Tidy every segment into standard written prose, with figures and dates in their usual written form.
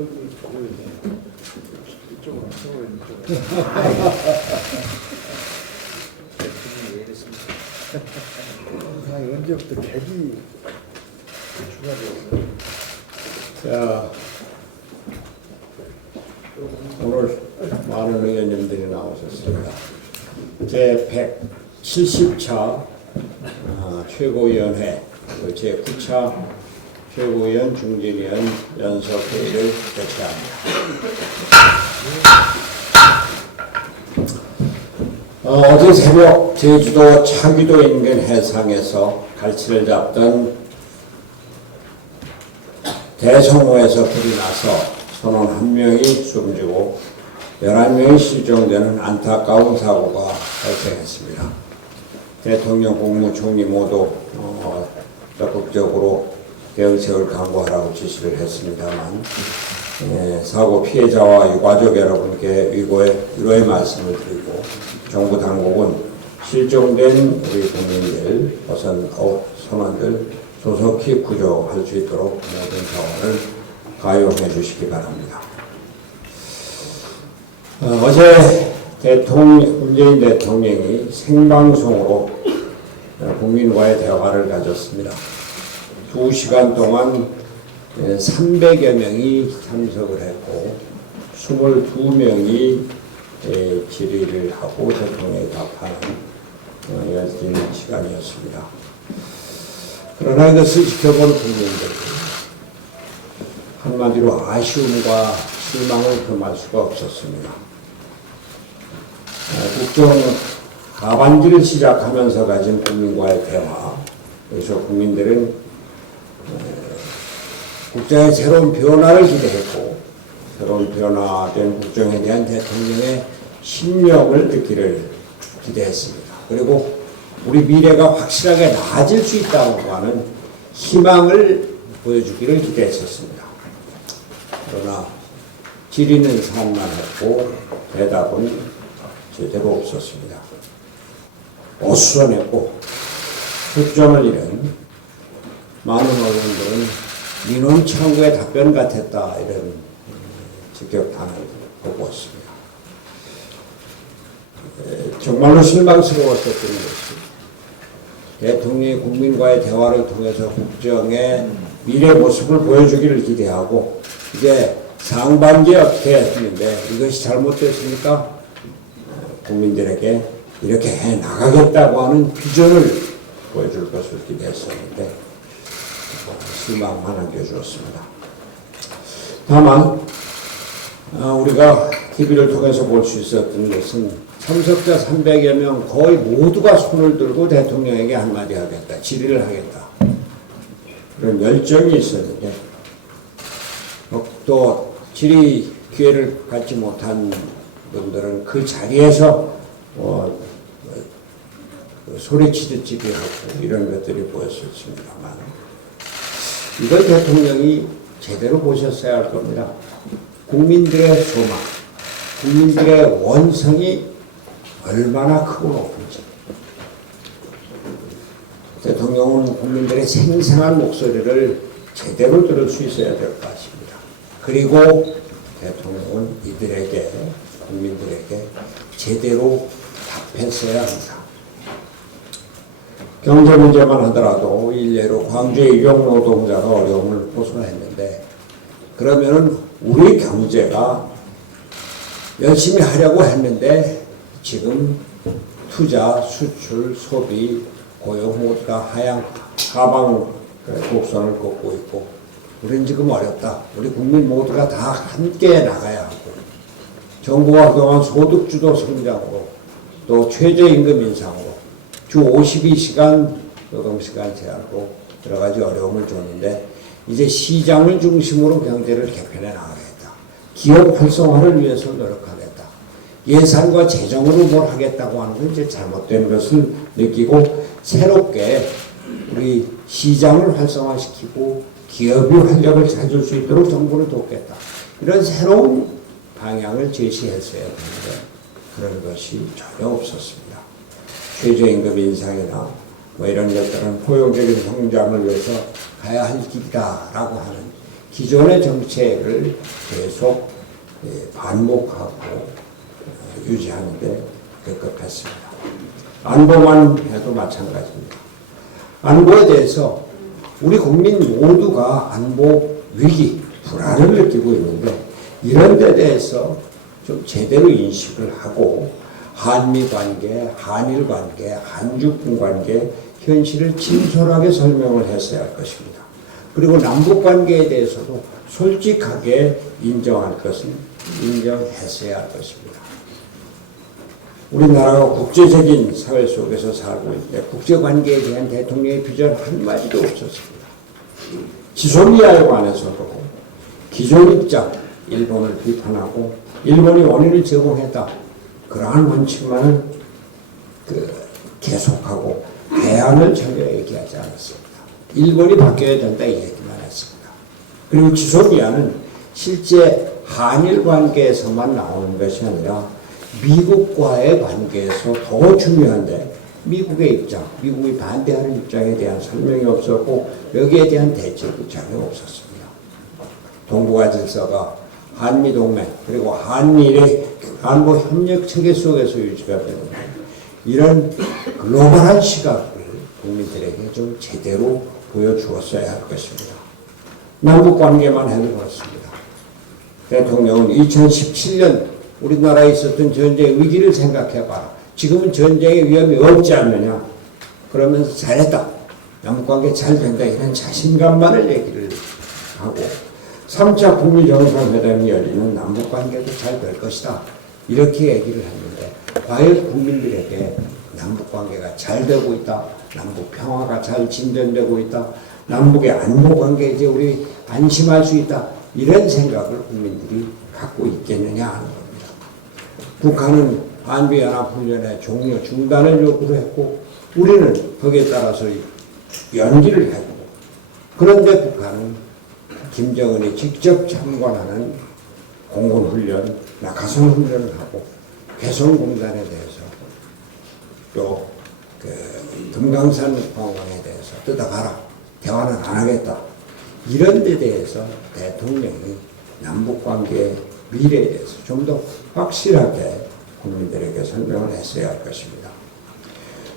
이쪽으로 언제부터 객이 추가되었어요? 자, 오늘 많은 의원님들이 나오셨습니다. 제 170차 최고위원회 제9차 최고위원 중진위원 연석회의를 개최합니다. 어제 새벽 제주도 차귀도 인근 해상에서 갈치를 잡던 대성호에서 불이 나서 선원 1명이 숨지고 11명이 실종되는 안타까운 사고가 발생했습니다. 대통령, 국무총리 모두 적극적으로 대응책을 강구하라고 지시를 했습니다만 사고 피해자와 유가족 여러분께 위로의 말씀을 드리고 정부 당국은 실종된 우리 국민들, 선원들 조속히 구조할 수 있도록 모든 자원을 가용해 주시기 바랍니다. 어제 문재인 대통령이 생방송으로 국민과의 대화를 가졌습니다. 2시간 동안 300여 명이 참석을 했고 22명이 질의를 하고 대통령이 답하는 이런 시간이었습니다. 그러나 이것을 지켜본 국민들 한마디로 아쉬움과 실망을 금할 수가 없었습니다. 국정 하반기를 시작하면서 가진 국민과의 대화, 그래서 국민들은 국정의 새로운 변화를 기대했고 새로운 변화된 국정에 대한 대통령의 신명을 듣기를 기대했습니다. 그리고 우리 미래가 확실하게 나아질 수 있다고 하는 희망을 보여주기를 기대했었습니다. 그러나 질의는 산만했고 대답은 제대로 없었습니다. 어수선했고 초점을 잃은 많은 언론들은 민원 청구의 답변 같았다 이런 직격탄을 보고있습니다. 정말로 실망스러웠었던 것이 대통령이 국민과의 대화를 통해서 국정의 미래 모습을 보여주기를 기대하고 이제 상반기에 어떻게 했는데 이것이 잘못됐으니까 국민들에게 이렇게 해나가겠다고 하는 비전을 보여줄 것을 기대했었는데 실망만 안겨주었습니다. 다만 우리가 TV를 통해서 볼 수 있었던 것은 참석자 300여 명 거의 모두가 손을 들고 대통령에게 한마디 하겠다, 질의를 하겠다 그런 열정이 있었는데 또 질의 기회를 갖지 못한 분들은 그 자리에서 소리치듯이 하고 이런 것들이 보였었습니다만 이걸 대통령이 제대로 보셨어야 할 겁니다. 국민들의 소망, 국민들의 원성이 얼마나 크고 높은지 대통령은 국민들의 생생한 목소리를 제대로 들을 수 있어야 될 것 같습니다. 그리고 대통령은 이들에게 국민들에게 제대로 답했어야 합니다. 경제 문제만 하더라도 일례로 광주의 유력 노동자가 어려움을 호소했는데 그러면은 우리 경제가 열심히 하려고 했는데 지금 투자, 수출, 소비, 고용 모두가 하방 곡선을 걷고 있고 우리는 지금 어렵다. 우리 국민 모두가 다 함께 나가야 하고 정부가 그동안 소득주도 성장으로 또 최저임금 인상으로 주 52시간 노동시간 제한으로 여러 가지 어려움을 줬는데 이제 시장을 중심으로 경제를 개편해 나가겠다. 기업 활성화를 위해서 노력하겠다. 예산과 재정으로 뭘 하겠다고 하는 건 이제 잘못된 것을 느끼고 새롭게 우리 시장을 활성화시키고 기업이 활력을 찾을 수 있도록 정부를 돕겠다. 이런 새로운 방향을 제시했어야 되는데 그런 것이 전혀 없었습니다. 최저임금 인상이나 뭐 이런 것들은 포용적인 성장을 위해서 가야 할 길이다라고 하는 기존의 정책을 계속 반복하고 유지하는데 급급했습니다. 안보만 해도 마찬가지입니다. 안보에 대해서 우리 국민 모두가 안보 위기, 불안을 느끼고 있는데 이런 데 대해서 좀 제대로 인식을 하고 한미 관계, 한일 관계, 한중국 관계 현실을 진솔하게 설명을 했어야 할 것입니다. 그리고 남북 관계에 대해서도 솔직하게 인정할 것은 인정했어야 할 것입니다. 우리나라가 국제적인 사회 속에서 살고 있는데 국제관계에 대한 대통령의 비전 한마디도 없었습니다. 지소미아에 관해서도 기존 입장, 일본을 비판하고 일본이 원인을 제공했다. 그러한 원칙만을 계속하고 대안을 전혀 얘기하지 않았습니다. 일본이 바뀌어야 된다 이 얘기만 했습니다. 그리고 지소미아는 실제 한일 관계에서만 나오는 것이 아니라 미국과의 관계에서 더 중요한데 미국의 입장, 미국이 반대하는 입장에 대한 설명이 없었고 여기에 대한 대책이 전혀 없었습니다. 동북아 질서가 한미동맹 그리고 한미일의 안보 협력 체계 속에서 유지가 되는데 이런 글로벌한 시각을 국민들에게 좀 제대로 보여주었어야 할 것입니다. 남북 관계만 해도 그렇습니다. 대통령은 2017년 우리나라에 있었던 전쟁 위기를 생각해봐라. 지금은 전쟁의 위험이 없지 않느냐. 그러면서 잘했다. 남북관계 잘 된다. 이런 자신감만을 얘기를 하고 3차 북미 정상회담이 열리는 남북관계도 잘 될 것이다. 이렇게 얘기를 했는데 과연 국민들에게 남북관계가 잘 되고 있다. 남북 평화가 잘 진전되고 있다. 남북의 안보관계 이제 우리 안심할 수 있다. 이런 생각을 국민들이 갖고 있겠느냐 하는 겁니다. 북한은 한미연합훈련의 종료 중단을 요구를 했고 우리는 거기에 따라서 연기를 했고 그런데 북한은 김정은이 직접 참관하는 공군훈련, 낙하산훈련을 하고 개성공단에 대해서 또 금강산 관광에 대해서 뜯어가라. 대화는 안 하겠다. 이런 데 대해서 대통령이 남북관계의 미래에 대해서 좀 더 확실하게 국민들에게 설명을 했어야 할 것입니다.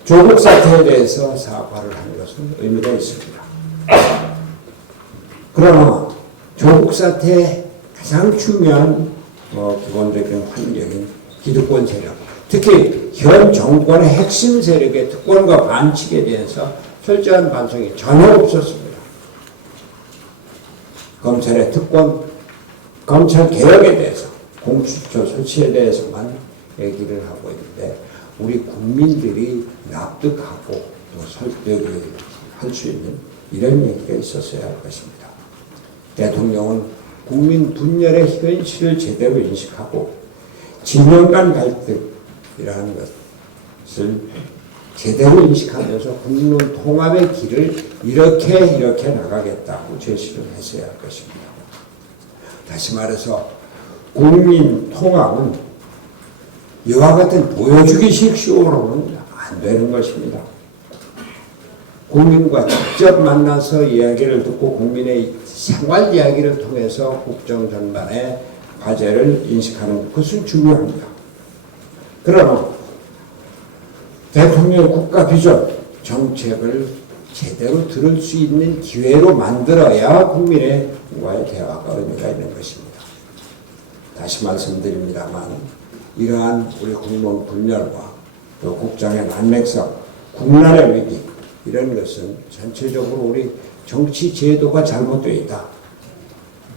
조국 사태에 대해서 사과를 한 것은 의미가 있습니다. 그러나 조국 사태의 가장 중요한 기본적인 환경인 기득권 세력, 특히 현 정권의 핵심 세력의 특권과 반칙에 대해서 철저한 반성이 전혀 없었습니다. 검찰의 특권, 검찰 개혁에 대해서 공수처 설치에 대해서만 얘기를 하고 있는데 우리 국민들이 납득하고 또 설득할 수 있는 이런 얘기가 있었어야 할 것입니다. 대통령은 국민 분열의 현실을 제대로 인식하고 진영 간 갈등이라는 것을 제대로 인식하면서 국민 통합의 길을 이렇게 나가겠다고 제시를 했어야 할 것입니다. 다시 말해서 국민 통합은 이와 같은 보여주기식 쇼로는 안 되는 것입니다. 국민과 직접 만나서 이야기를 듣고 국민의 생활 이야기를 통해서 국정 전반의 과제를 인식하는 것은 중요합니다. 그러나 대통령의 국가 비전, 정책을 제대로 들을 수 있는 기회로 만들어야 국민과의 대화가 의미가 있는 것입니다. 다시 말씀드립니다만 이러한 우리 국민 분열과 또 국장의 난맥성, 국난의 위기 이런 것은 전체적으로 우리 정치 제도가 잘못되어 있다.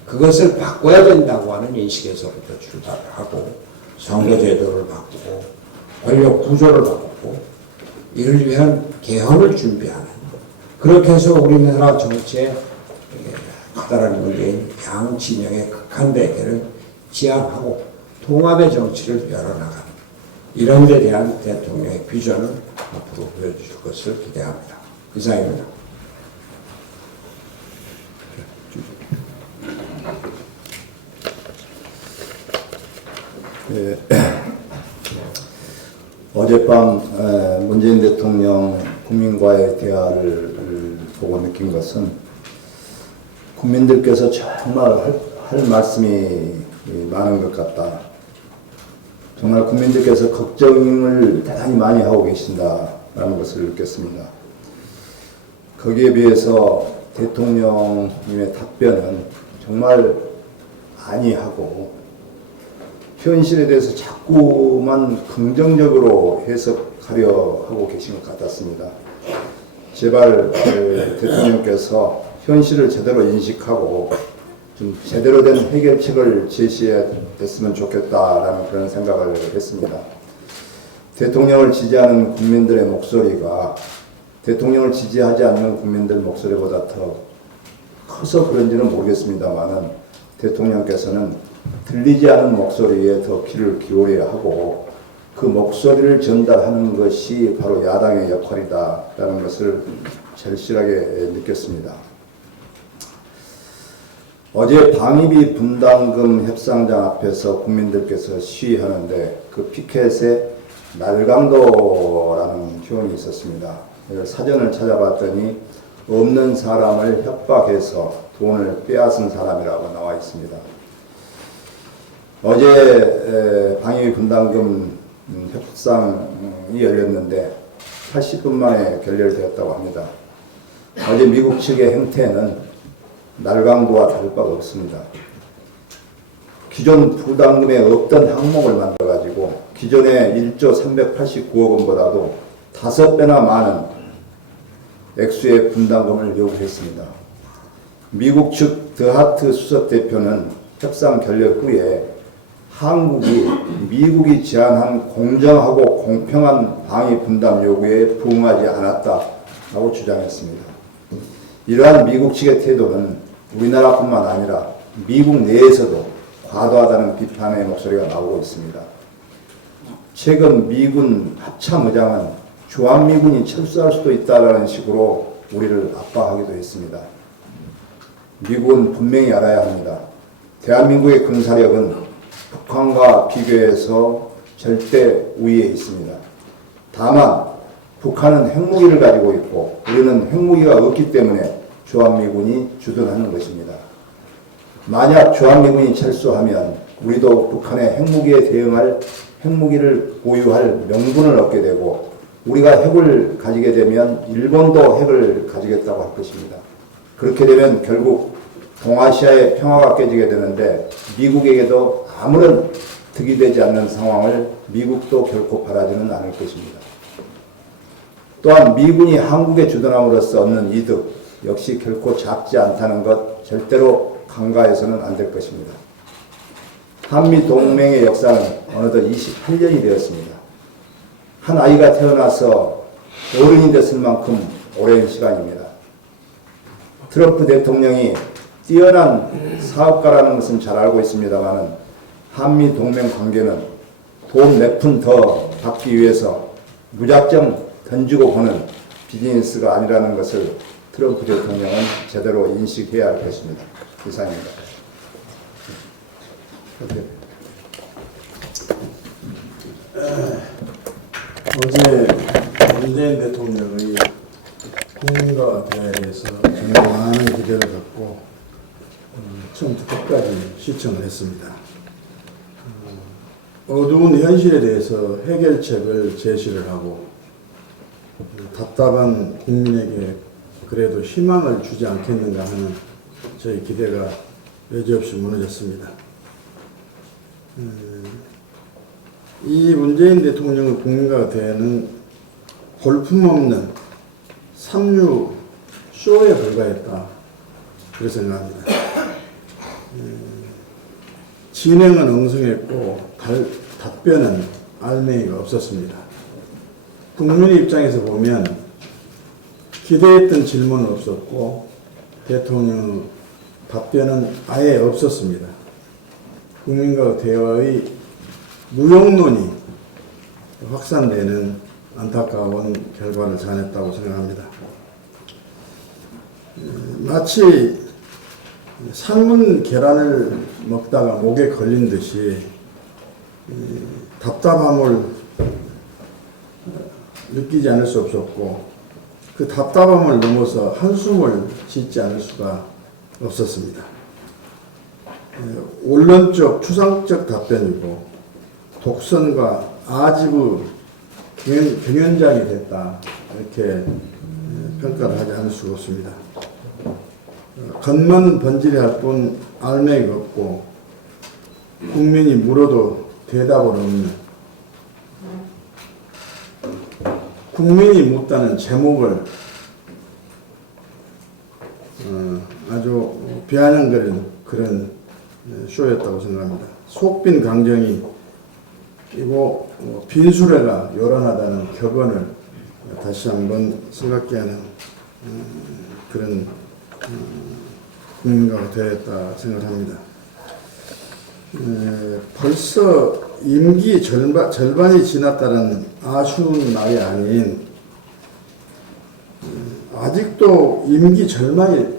그것을 바꿔야 된다고 하는 인식에서부터 출발을 하고 선거 제도를 바꾸고 권력 구조를 바꾸고 이를 위한 개헌을 준비하는 그렇게 해서 우리나라 정치의 커다란 문제인 양진영의 극한 대결을 지향하고 통합의 정치를 열어나가는 이런 데 대한 대통령의 비전을 앞으로 보여줄 것을 기대합니다. 이상입니다. 네. 어젯밤 문재인 대통령 국민과의 대화를 보고 느낀 것은 국민들께서 정말 할 말씀이 많은 것 같다. 정말 국민들께서 걱정을 대단히 많이 하고 계신다라는 것을 느꼈습니다. 거기에 비해서 대통령님의 답변은 정말 안이하고 현실에 대해서 자꾸만 긍정적으로 해석하려 하고 계신 것 같았습니다. 제발 대통령께서 현실을 제대로 인식하고 좀 제대로 된 해결책을 제시했으면 좋겠다라는 그런 생각을 했습니다. 대통령을 지지하는 국민들의 목소리가 대통령을 지지하지 않는 국민들 목소리보다 더 커서 그런지는 모르겠습니다만은 대통령께서는 들리지 않은 목소리에 더 귀를 기울여야 하고 그 목소리를 전달하는 것이 바로 야당의 역할이다라는 것을 절실하게 느꼈습니다. 어제 방위비 분담금 협상장 앞에서 국민들께서 시위하는데 그 피켓에 날강도라는 표현이 있었습니다. 사전을 찾아봤더니 없는 사람을 협박해서 돈을 빼앗은 사람이라고 나와 있습니다. 어제 방위비 분담금 협상이 열렸는데 80분 만에 결렬되었다고 합니다. 어제 미국 측의 행태는 날강도와 다를 바가 없습니다. 기존 부담금에 없던 항목을 만들어가지고 기존의 1조 389억 원보다도 5배나 많은 액수의 분담금을 요구했습니다. 미국 측 드하트 수석 대표는 협상 결렬 후에 한국이 미국이 제안한 공정하고 공평한 방위 분담 요구에 부응하지 않았다라고 주장했습니다. 이러한 미국 측의 태도는 우리나라뿐만 아니라 미국 내에서도 과도하다는 비판의 목소리가 나오고 있습니다. 최근 미군 합참의장은 주한미군이 철수할 수도 있다는 식으로 우리를 압박하기도 했습니다. 미국은 분명히 알아야 합니다. 대한민국의 군사력은 북한과 비교해서 절대 우위에 있습니다. 다만 북한은 핵무기를 가지고 있고 우리는 핵무기가 없기 때문에 주한미군이 주둔하는 것입니다. 만약 주한미군이 철수하면 우리도 북한의 핵무기에 대응할 핵무기를 보유할 명분을 얻게 되고 우리가 핵을 가지게 되면 일본도 핵을 가지겠다고 할 것입니다. 그렇게 되면 결국 동아시아의 평화가 깨지게 되는데 미국에게도 아무런 득이 되지 않는 상황을 미국도 결코 바라지는 않을 것입니다. 또한 미군이 한국에 주둔함으로써 얻는 이득 역시 결코 작지 않다는 것 절대로 간과해서는 안 될 것입니다. 한미 동맹의 역사는 어느덧 28년이 되었습니다. 한 아이가 태어나서 어른이 됐을 만큼 오랜 시간입니다. 트럼프 대통령이 뛰어난 사업가라는 것은 잘 알고 있습니다만 한미 동맹 관계는 돈 몇 푼 더 받기 위해서 무작정 던지고 보는 비즈니스가 아니라는 것을 트럼프 대통령은 제대로 인식해야 할 것입니다. 이상입니다. 어제 문재인 대통령의 국민과 대화에 대해서 정말 많은 기대를 갖고 처음부터 끝까지 시청을 했습니다. 어두운 현실에 대해서 해결책을 제시를 하고 답답한 국민에게 그래도 희망을 주지 않겠는가 하는 저희 기대가 여지없이 무너졌습니다. 이 문재인 대통령의 국민과 대화는 볼품없는 삼류 쇼에 불과했다 그렇게 생각합니다. 진행은 엉성했고 답변은 알맹이가 없었습니다. 국민의 입장에서 보면 기대했던 질문은 없었고 대통령 답변은 아예 없었습니다. 국민과 대화의 무용론이 확산되는 안타까운 결과를 자아냈다고 생각합니다. 마치 삶은 계란을 먹다가 목에 걸린 듯이 답답함을 느끼지 않을 수 없었고 그 답답함을 넘어서 한숨을 짓지 않을 수가 없었습니다. 원론적 추상적 답변이고 독선과 아집의 경연장이 됐다 이렇게 평가를 하지 않을 수가 없습니다. 겉만 번지르할 뿐 알맹이가 없고 국민이 물어도 대답은 없는 국민이 묻다는 제목을 아주 비아냥거리는 그런 쇼였다고 생각합니다. 속빈 강정이 이고 빈수레가 요란하다는 격언을 다시 한번 생각게 하는 그런 국민과가 되었다 생각합니다. 벌써 임기 절반이 지났다는 아쉬운 말이 아닌 아직도 임기 절반이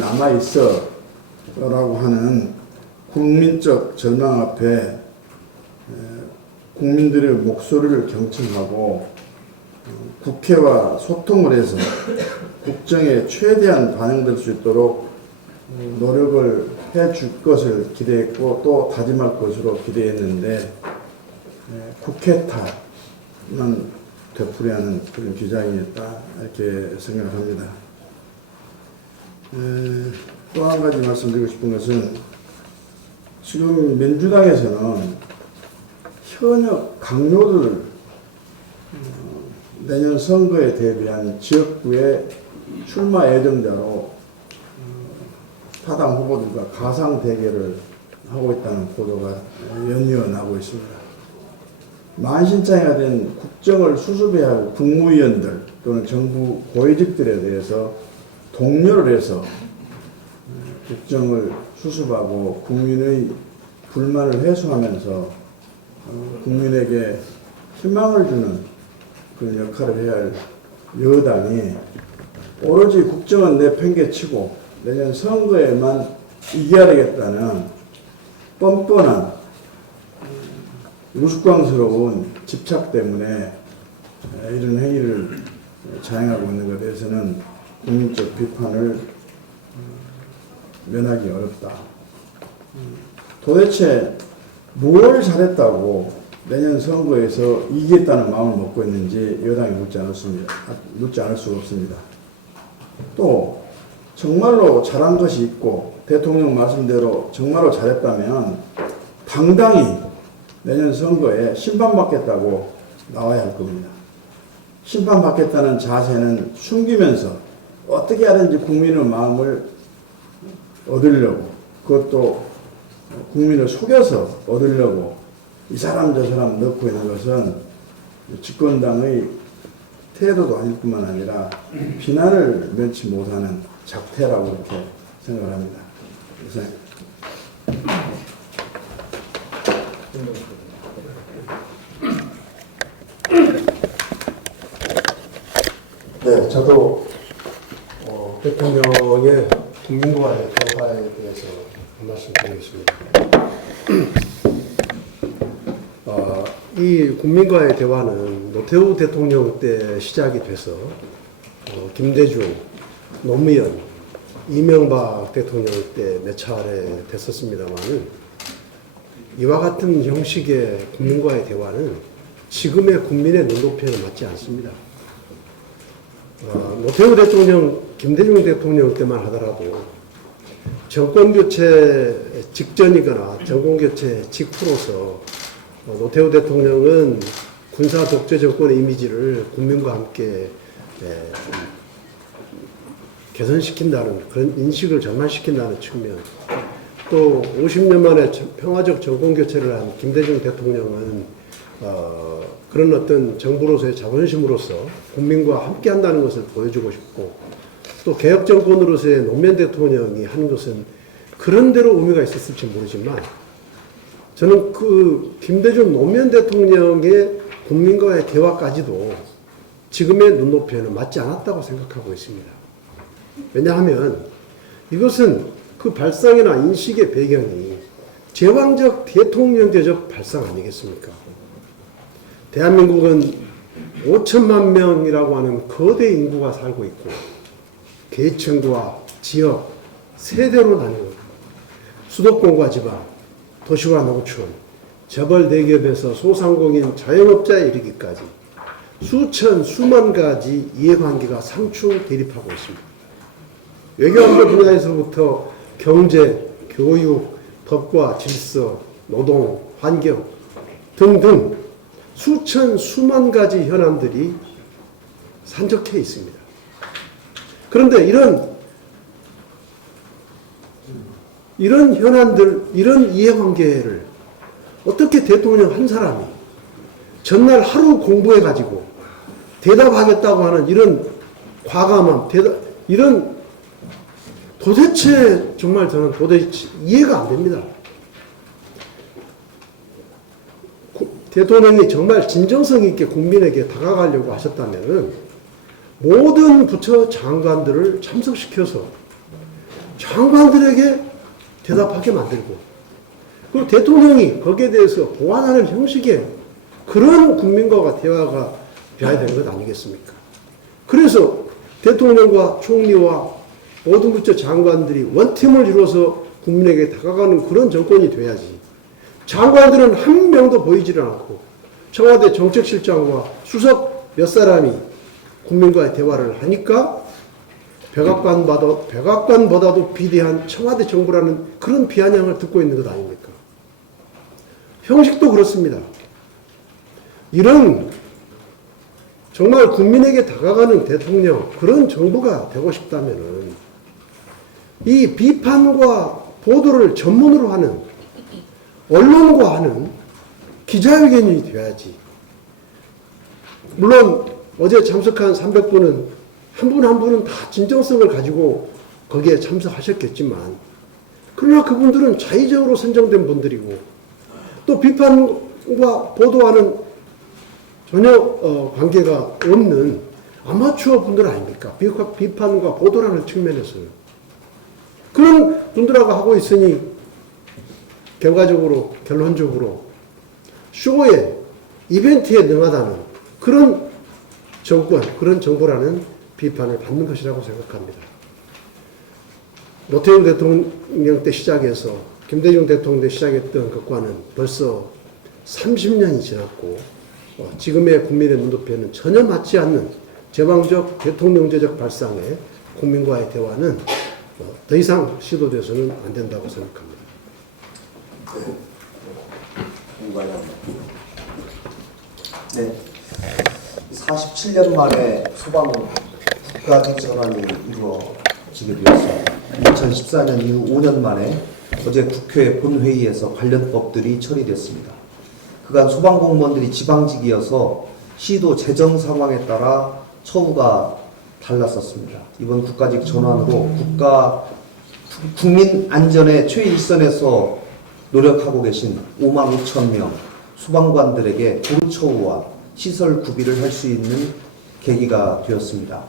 남아 있어라고 하는 국민적 절망 앞에 국민들의 목소리를 경청하고 국회와 소통을 해서 국정에 최대한 반영될 수 있도록 노력을 해줄 것을 기대했고 또 다짐할 것으로 기대했는데 국회 탓만 되풀이하는 그런 기자이었다 이렇게 생각을 합니다. 또 한 가지 말씀드리고 싶은 것은 지금 민주당에서는 현역 강요들 내년 선거에 대비한 지역구의 출마 예정자로 타당 후보들과 가상 대결을 하고 있다는 보도가 연이어 나오고 있습니다. 만신창이가 된 국정을 수습해야 할 국무위원들 또는 정부 고위직들에 대해서 독려를 해서 국정을 수습하고 국민의 불만을 해소하면서 국민에게 희망을 주는 그런 역할을 해야 할 여당이 오로지 국정은 내팽개치고 내년 선거에만 이겨야 되겠다는 뻔뻔한 우스꽝스러운 집착 때문에 이런 행위를 자행하고 있는 것에 대해서는 국민적 비판을 면하기 어렵다. 도대체 뭘 잘했다고 내년 선거에서 이기겠다는 마음을 먹고 있는지 여당이 묻지 않을 수가 없습니다. 또 정말로 잘한 것이 있고 대통령 말씀대로 정말로 잘했다면 당당히 내년 선거에 심판받겠다고 나와야 할 겁니다. 심판받겠다는 자세는 숨기면서 어떻게 하든지 국민의 마음을 얻으려고 그것도 국민을 속여서 얻으려고 이 사람 저 사람 넣고 있는 것은 집권당의 태도도 아닐 뿐만 아니라 비난을 면치 못하는 작태라고 이렇게 생각을 합니다. 그래서 네, 저도 대통령의 국민과의 대화에 대해서 한 말씀 드리겠습니다. 이 국민과의 대화는 노태우 대통령 때 시작이 돼서 김대중, 노무현, 이명박 대통령 때 몇 차례 됐었습니다만은 이와 같은 형식의 국민과의 대화는 지금의 국민의 눈높이에는 맞지 않습니다. 노태우 대통령, 김대중 대통령 때만 하더라도 정권교체 직전이거나 정권교체 직후로서 노태우 대통령은 군사 독재 정권의 이미지를 국민과 함께 개선시킨다는 그런 인식을 전환시킨다는 측면, 또 50년 만에 평화적 정권교체를 한 김대중 대통령은 그런 어떤 정부로서의 자존심으로서 국민과 함께 한다는 것을 보여주고 싶고, 또 개혁정권으로서의 노무현 대통령이 하는 것은 그런대로 의미가 있었을지 모르지만 저는 그 김대중 노무현 대통령의 국민과의 대화까지도 지금의 눈높이에는 맞지 않았다고 생각하고 있습니다. 왜냐하면 이것은 그 발상이나 인식의 배경이 제왕적 대통령제적 발상 아니겠습니까? 대한민국은 5천만 명이라고 하는 거대 인구가 살고 있고 계층과 지역, 세대로 나뉘고 수도권과 지방, 도시와 농촌, 재벌 대기업에서 소상공인 자영업자에 이르기까지 수천, 수만 가지 이해관계가 상충 대립하고 있습니다. 외교안보 분야에서부터 경제, 교육, 법과 질서, 노동, 환경 등등 수천, 수만 가지 현안들이 산적해 있습니다. 그런데 이런 현안들, 이런 이해관계를 어떻게 대통령 한 사람이 전날 하루 공부해가지고 대답하겠다고 하는 이런 과감함, 이런 도대체 정말 저는 도대체 이해가 안 됩니다. 대통령이 정말 진정성 있게 국민에게 다가가려고 하셨다면 모든 부처 장관들을 참석시켜서 장관들에게 대답하게 만들고 그리고 대통령이 거기에 대해서 보완하는 형식의 그런 국민과 대화가 돼야 되는 것 아니겠습니까? 그래서 대통령과 총리와 모든 부처 장관들이 원팀을 이루어서 국민에게 다가가는 그런 정권이 돼야지. 장관들은 한 명도 보이지를 않고 청와대 정책실장과 수석 몇 사람이 국민과의 대화를 하니까 백악관보다도 비대한 청와대 정부라는 그런 비아냥을 듣고 있는 것 아닙니까? 형식도 그렇습니다. 이런 정말 국민에게 다가가는 대통령, 그런 정부가 되고 싶다면은 이 비판과 보도를 전문으로 하는 언론과 하는 기자회견이 돼야지. 물론 어제 참석한 300분은 한 분 한 분은 다 진정성을 가지고 거기에 참석하셨겠지만 그러나 그분들은 자의적으로 선정된 분들이고 또 비판과 보도와는 전혀 관계가 없는 아마추어 분들 아닙니까? 비판과 보도라는 측면에서는. 그런 분들하고 하고 있으니 결론적으로 쇼에, 이벤트에 능하다는 그런 정권, 그런 정부라는 비판을 받는 것이라고 생각합니다. 노태우 대통령 때 시작해서 김대중 대통령 때 시작했던 것과는 벌써 30년이 지났고 지금의 국민의 눈높이에는 전혀 맞지 않는 제왕적 대통령제적 발상의 국민과의 대화는 더 이상 시도돼서는 안 된다고 생각합니다. 네. 47년 만에 소방 국가직 전환이 이루어지게 되었습니다. 2014년 이후 5년 만에 어제 국회 본회의에서 관련 법들이 처리됐습니다. 그간 소방공무원들이 지방직이어서 시도 재정 상황에 따라 처우가 달랐었습니다. 이번 국가직 전환으로 국민 안전의 최일선에서 노력하고 계신 5만 5천 명 소방관들에게 고루 처우와 시설 구비를 할 수 있는 계기가 되었습니다.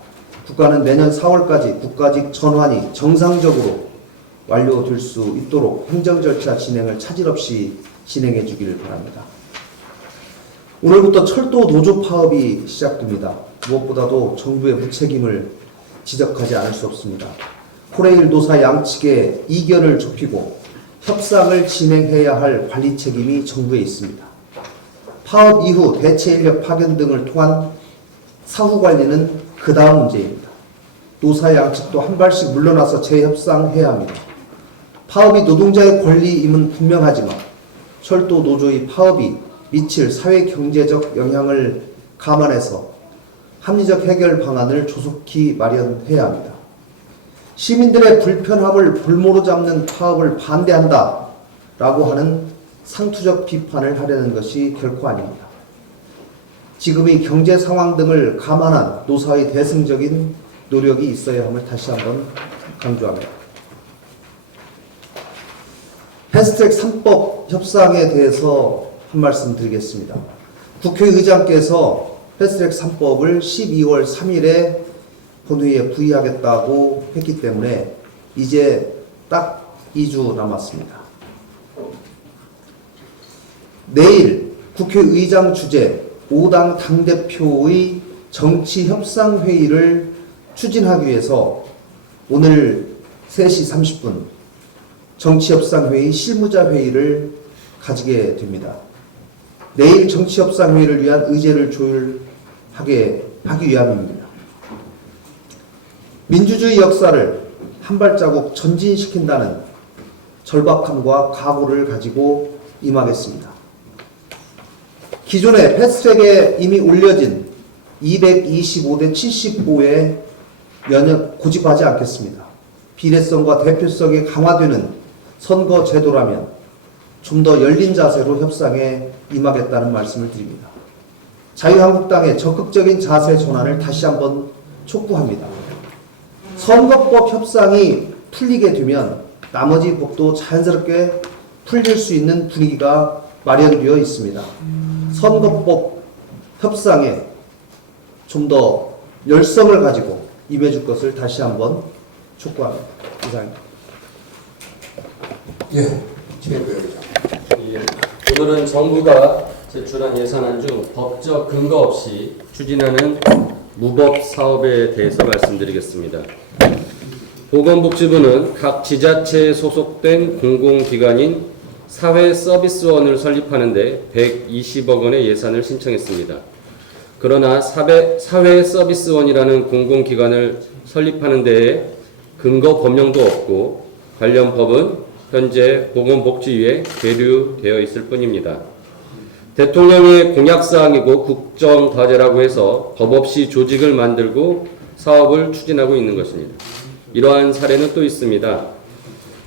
국가는 내년 4월까지 국가직 전환이 정상적으로 완료될 수 있도록 행정 절차 진행을 차질 없이 진행해 주길 바랍니다. 오늘부터 철도 노조 파업이 시작됩니다. 무엇보다도 정부의 무책임을 지적하지 않을 수 없습니다. 코레일 노사 양측의 이견을 좁히고 협상을 진행해야 할 관리 책임이 정부에 있습니다. 파업 이후 대체 인력 파견 등을 통한 사후 관리는 그 다음 문제입니다. 노사 양측도 한 발씩 물러나서 재협상해야 합니다. 파업이 노동자의 권리임은 분명하지만 철도 노조의 파업이 미칠 사회 경제적 영향을 감안해서 합리적 해결 방안을 조속히 마련해야 합니다. 시민들의 불편함을 볼모로 잡는 파업을 반대한다 라고 하는 상투적 비판을 하려는 것이 결코 아닙니다. 지금의 경제 상황 등을 감안한 노사의 대승적인 노력이 있어야 함을 다시 한번 강조합니다. 패스트트랙 3법 협상에 대해서 한 말씀 드리겠습니다. 국회의장께서 패스트트랙 3법을 12월 3일에 본회의에 부의하겠다고 했기 때문에 이제 딱 2주 남았습니다. 내일 국회의장 주재 5당 당대표의 정치협상회의를 추진하기 위해서 오늘 3시 30분 정치협상회의 실무자회의를 가지게 됩니다. 내일 정치협상회의를 위한 의제를 하기 위함입니다. 민주주의 역사를 한 발자국 전진시킨다는 절박함과 각오를 가지고 임하겠습니다. 기존의 패스트트랙에 이미 올려진 225대 75에 고집하지 않겠습니다. 비례성과 대표성이 강화되는 선거 제도라면 좀 더 열린 자세로 협상에 임하겠다는 말씀을 드립니다. 자유한국당의 적극적인 자세 전환을 다시 한번 촉구합니다. 선거법 협상이 풀리게 되면 나머지 법도 자연스럽게 풀릴 수 있는 분위기가 마련되어 있습니다. 선거법 협상에 좀 더 열성을 가지고 임해줄 것을 다시 한번 촉구합니다. 이상입니다. 예, 최고위원장. 예, 오늘은 정부가 제출한 예산안 중 법적 근거 없이 추진하는 무법 사업에 대해서 말씀드리겠습니다. 보건복지부는 각 지자체에 소속된 공공기관인 사회서비스원을 설립하는 데 120억 원의 예산을 신청했습니다. 그러나 사회서비스원이라는 공공기관을 설립하는 데에 근거 법령도 없고 관련 법은 현재 보건복지위에 계류되어 있을 뿐입니다. 대통령의 공약사항이고 국정과제라고 해서 법 없이 조직을 만들고 사업을 추진하고 있는 것입니다. 이러한 사례는 또 있습니다.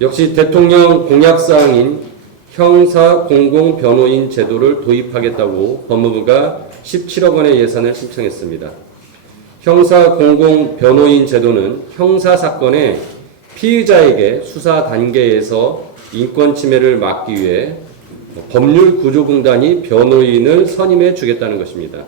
역시 대통령 공약사항인 형사공공변호인 제도를 도입하겠다고 법무부가 17억 원의 예산을 신청했습니다. 형사공공변호인 제도는 형사사건의 피의자에게 수사 단계에서 인권 침해를 막기 위해 법률구조공단이 변호인을 선임해 주겠다는 것입니다.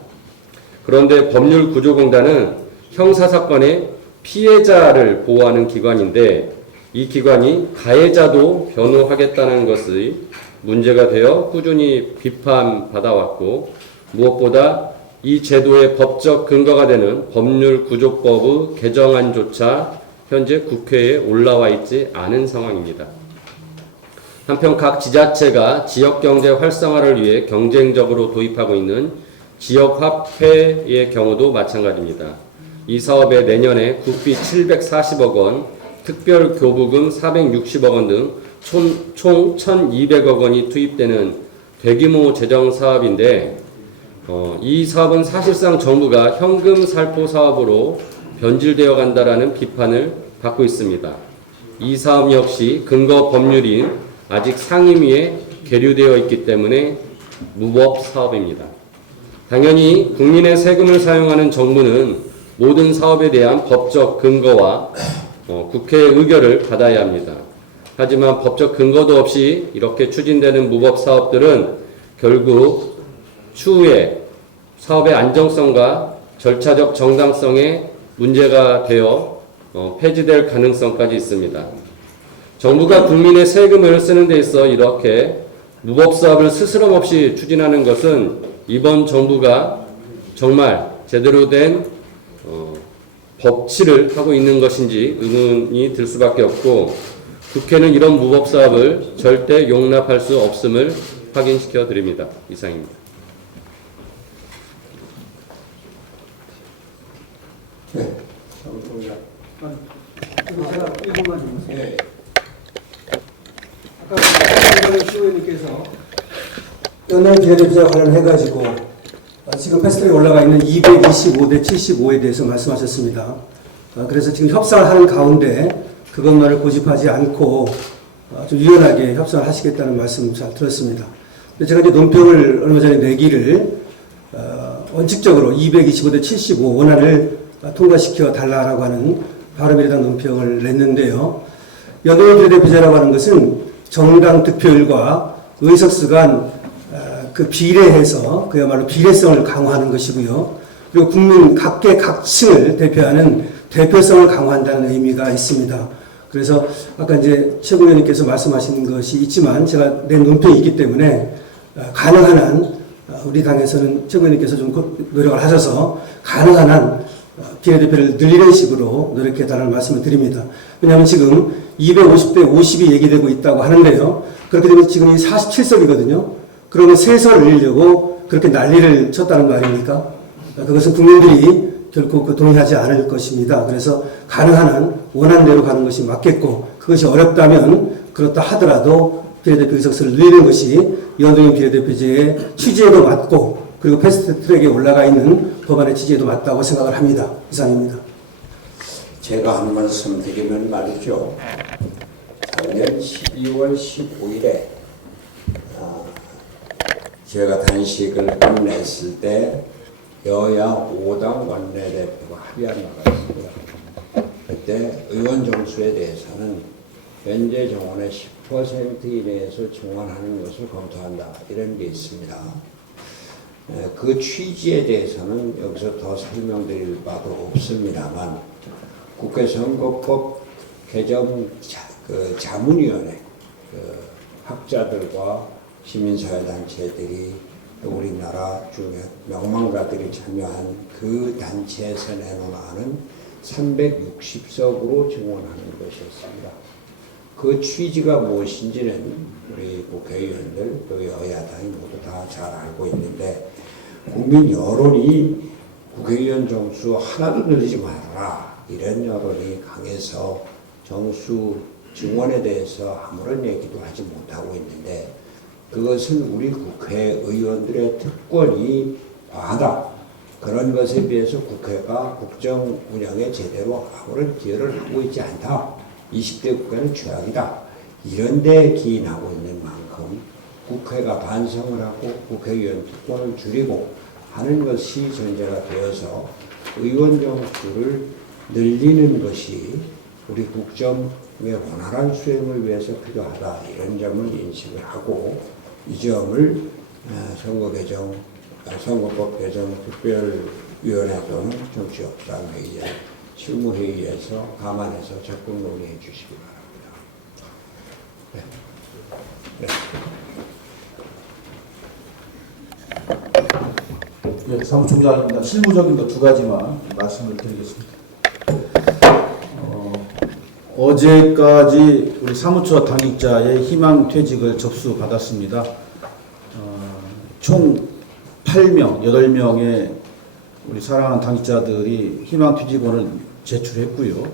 그런데 법률구조공단은 형사사건의 피해자를 보호하는 기관인데 이 기관이 가해자도 변호하겠다는 것이 문제가 되어 꾸준히 비판받아왔고 무엇보다 이 제도의 법적 근거가 되는 법률구조법의 개정안조차 현재 국회에 올라와 있지 않은 상황입니다. 한편 각 지자체가 지역경제 활성화를 위해 경쟁적으로 도입하고 있는 지역화폐의 경우도 마찬가지입니다. 이 사업에 내년에 국비 740억 원, 특별교부금 460억 원 등 총 1,200억 원이 투입되는 대규모 재정 사업인데 이 사업은 사실상 정부가 현금 살포 사업으로 변질되어 간다라는 비판을 받고 있습니다. 이 사업 역시 근거 법률인 아직 상임위에 계류되어 있기 때문에 무법 사업입니다. 당연히 국민의 세금을 사용하는 정부는 모든 사업에 대한 법적 근거와 국회의 의결을 받아야 합니다. 하지만 법적 근거도 없이 이렇게 추진되는 무법 사업들은 결국 추후에 사업의 안정성과 절차적 정당성에 문제가 되어 폐지될 가능성까지 있습니다. 정부가 국민의 세금을 쓰는 데 있어 이렇게 무법 사업을 스스럼 없이 추진하는 것은 이번 정부가 정말 제대로 된 법치를 하고 있는 것인지 의문이 들 수밖에 없고 국회는 이런 무법 사업을 절대 용납할 수 없음을 확인시켜 드립니다. 이상입니다. 네. 제가 이것만 좀 보세요. 네. 아까 시의원님께서 연말 비례대표자 관련해가지고 지금 패스트트랙에 올라가 있는 225대 75에 대해서 말씀하셨습니다. 그래서 지금 협상을 하는 가운데 그것만을 고집하지 않고 좀 유연하게 협상을 하시겠다는 말씀 잘 들었습니다. 제가 이제 논평을 얼마 전에 내기를 원칙적으로 225대 75 원안을 통과시켜 달라라고 하는 바른미래당 논평을 냈는데요. 연동형 비례대표제라고 하는 것은 정당 득표율과 의석수 간 그 비례해서 그야말로 비례성을 강화하는 것이고요. 그리고 국민 각계각층을 대표하는 대표성을 강화한다는 의미가 있습니다. 그래서 아까 이제 최고위원님께서 말씀하신 것이 있지만 제가 낸 논평이 있기 때문에 가능한 한 우리 당에서는 최고위원님께서 좀 노력을 하셔서 가능한 한 비례대표를 늘리는 식으로 노력해달라는 말씀을 드립니다. 왜냐하면 지금 250대 50이 얘기되고 있다고 하는데요. 그렇게 되면 지금 이 47석이거든요. 그러면 3석을 늘리려고 그렇게 난리를 쳤다는 거 아닙니까? 그것은 국민들이 결코 동의하지 않을 것입니다. 그래서 가능한 한 원하는 대로 가는 것이 맞겠고, 그것이 어렵다면 그렇다 하더라도 비례대표 의석수를 늘리는 것이 연동형 비례대표제의 취지에도 맞고, 그리고 패스트 트랙에 올라가 있는 법안의 취지에도 맞다고 생각을 합니다. 이상입니다. 제가 한 말씀 드리면 말이죠. 작년 12월 15일에 제가 단식을 끝냈을 때 여야 5당 원내대표가 합의안 나갔습니다. 그때 의원 정수에 대해서는 현재 정원의 10% 이내에서 증원하는 것을 검토한다, 이런 게 있습니다. 그 취지에 대해서는 여기서 더 설명드릴 바도 없습니다만, 국회 선거법 개정 자문위원회 학자들과 시민사회단체들이 우리나라 중에 명망가들이 참여한 그 단체에서 내놓은 360석으로 증원하는 것이었습니다. 그 취지가 무엇인지는 우리 국회의원들 또 여야당이 모두 다 잘 알고 있는데, 국민 여론이 국회의원 정수 하나도 늘리지 말아라, 이런 여론이 강해서 정수 증원에 대해서 아무런 얘기도 하지 못하고 있는데, 그것은 우리 국회의원들의 특권이 과하다. 그런 것에 비해서 국회가 국정 운영에 제대로 아무런 기여를 하고 있지 않다. 20대 국회는 최악이다. 이런 데 기인하고 있는 만큼 국회가 반성을 하고 국회의원 특권을 줄이고 하는 것이 전제가 되어서 의원 정수를 늘리는 것이 우리 국정의 원활한 수행을 위해서 필요하다, 이런 점을 인식을 하고, 이 점을 선거법 개정 특별위원회 또는 정치협상회의, 실무회의에서 감안해서 적극 논의해 주시기 바랍니다. 네, 사무총장입니다. 실무적인 것 2가지만 말씀을 드리겠습니다. 어제까지 우리 사무처 당직자의 희망퇴직을 접수받았습니다. 총 8명의 우리 사랑하는 당직자들이 희망퇴직원을 제출했고요.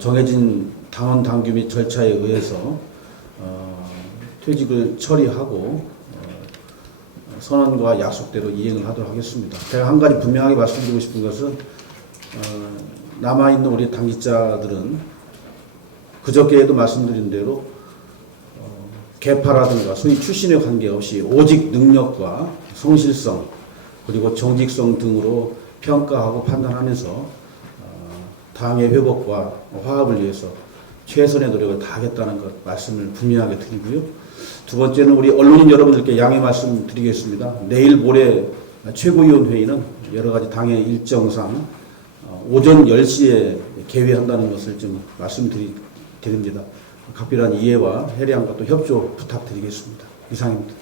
정해진 당원 당규 및 절차에 의해서 퇴직을 처리하고 선언과 약속대로 이행을 하도록 하겠습니다. 제가 한 가지 분명하게 말씀드리고 싶은 것은 남아있는 우리 당직자들은 그저께에도 말씀드린 대로 계파라든가 소위 출신에 관계없이 오직 능력과 성실성 그리고 정직성 등으로 평가하고 판단하면서 당의 회복과 화합을 위해서 최선의 노력을 다하겠다는 것 말씀을 분명하게 드리고요. 2번째는 우리 언론인 여러분들께 양해 말씀드리겠습니다. 내일 모레 최고위원회의는 여러 가지 당의 일정상 오전 10시에 개회한다는 것을 좀 말씀드립니다. 각별한 이해와 해량과 또 협조 부탁드리겠습니다. 이상입니다.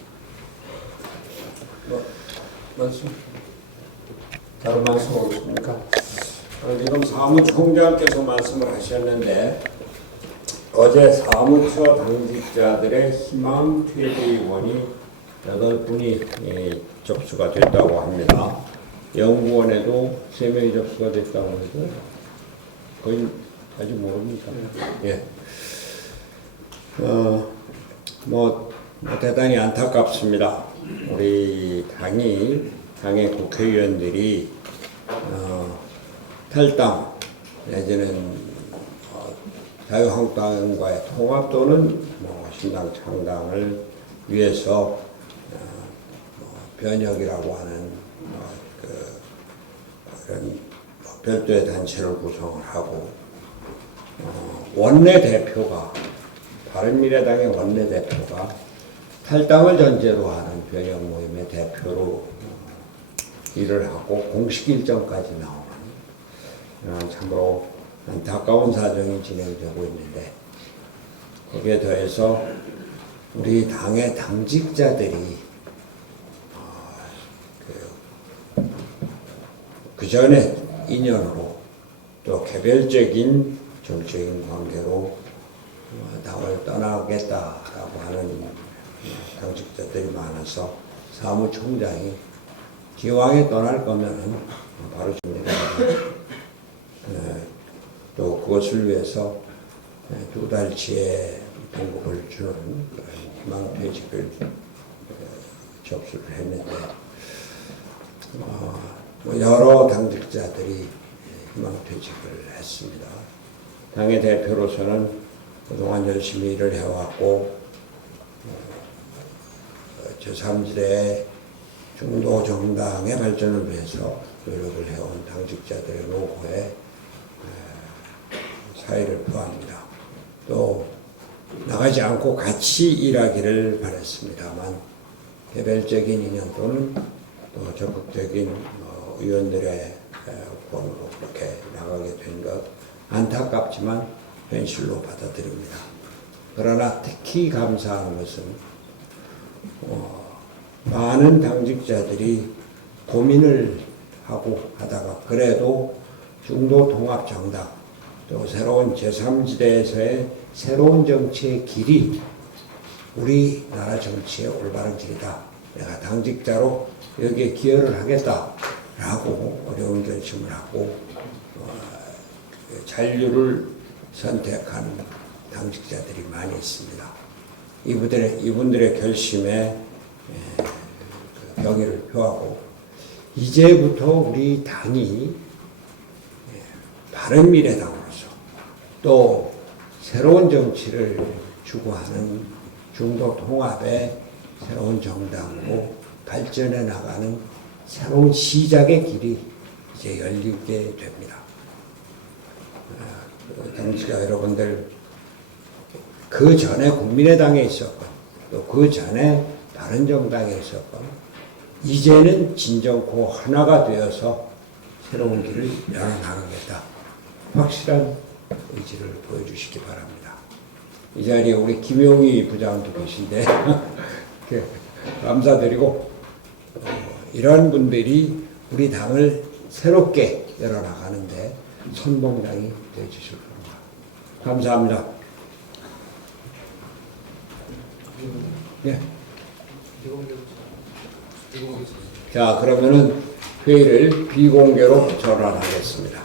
다른 말씀 없습니까? 지금 사무총장께서 말씀을 하셨는데, 어제 사무처 당직자들의 희망 퇴직원이 8분이 접수가 됐다고 합니다. 연구원에도 3명이 접수가 됐다고 해서 거의 아직 모릅니까? 예. 대단히 안타깝습니다. 우리 당의 국회의원들이 탈당 내지는 자유한국당과의 통합 또는 신당 창당을 위해서 변혁이라고 하는 그런 별도의 단체를 구성을 하고, 원내대표가, 바른미래당의 원내대표가 탈당을 전제로 하는 변혁 모임의 대표로 일을 하고 공식 일정까지 나오는 참으로 안타까운 사정이 진행되고 있는데, 거기에 더해서 우리 당의 당직자들이 그 전에 인연으로 또 개별적인 정치적인 관계로 당을 떠나겠다라고 하는 당직자들이 많아서 사무총장이 기왕에 떠날 거면은 바로 정리하고 또 그것을 위해서 2달치의 봉급을 주는 희망퇴직을 접수를 했는데 여러 당직자들이 희망퇴직을 했습니다. 당의 대표로서는 그동안 열심히 일을 해왔고 제3지대 중도 정당의 발전을 위해서 노력을 해온 당직자들의 노고에 사의를 표합니다. 또 나가지 않고 같이 일하기를 바랬습니다만 개별적인 인연 또는 또 적극적인 의원들의 권으로 그렇게 나가게 된 것 안타깝지만 현실로 받아들입니다. 그러나 특히 감사한 것은 많은 당직자들이 고민을 하고 하다가 그래도 중도 통합 정당 또 새로운 제3지대에서의 새로운 정치의 길이 우리나라 정치의 올바른 길이다. 내가 당직자로 여기에 기여를 하겠다라고 어려운 결심을 하고 잔류를 선택한 당직자들이 많이 있습니다. 이분들의 결심에 경의를 표하고 이제부터 우리 당이 바른미래당으로서 또 새로운 정치를 추구하는 중도 통합의 새로운 정당으로 발전해 나가는 새로운 시작의 길이 이제 열리게 됩니다. 당직자 여러분들 그 전에 국민의당에 있었건 또 그 전에 다른 정당에 있었건 이제는 진정코 하나가 되어서 새로운 길을 열어나가겠다. 확실한 의지를 보여주시기 바랍니다. 이 자리에 우리 김용희 부장도 계신데 감사드리고 이런 분들이 우리 당을 새롭게 열어나가는데 선봉장이 되어주실 겁니다. 감사합니다. 네. 자, 그러면은 회의를 비공개로 전환하겠습니다.